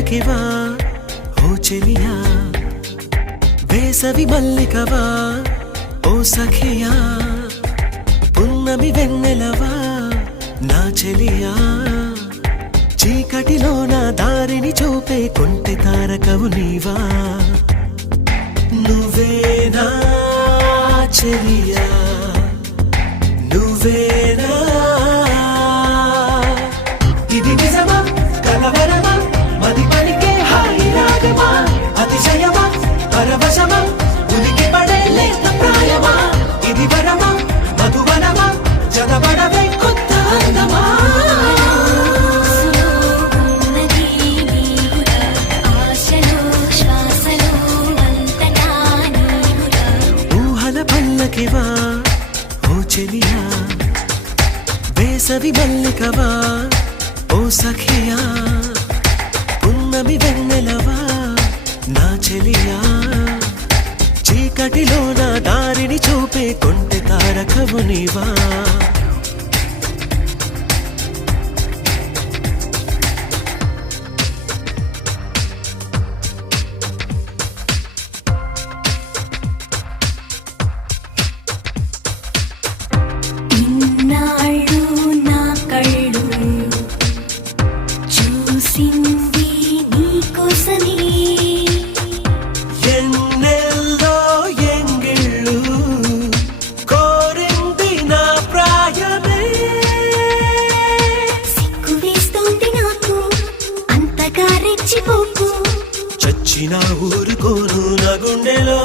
పల్లకివా ఓ చెలియా వేసవి మల్లికవా ఓ సఖియా పున్నమి వెన్నెలవా నా చెలియా చీకటిలో నా దారిని చూపే కొంటె తారకవు నీవా నువ్వేనా చెలియా నువ్వేనా ఇది నిజమా కలవరమా మది పలికే హాయి రాగమా అతిశయమా పరవశమా ఉనికి పడే లేత ప్రాయమా ఇది వరమా మధువనమా జనబడవే కొత్త అందమా ఊహల పల్లకివా ఓ చెలియా వేసవి మల్లికవా ఓ సఖియా పున్నమి వెన్నెలవా నా చెలియా చీకటిలో నా దారిని చూపే కొంటె తారకవు నీవా ఎన్నెల్లో ఎంగిళ్ళు కోరింది నా ప్రాయమే సిగ్గు వేస్తోంది నాకు అంతగా రెచ్చిపోకు చచ్చిన ఊరుకోను నా గుండెలో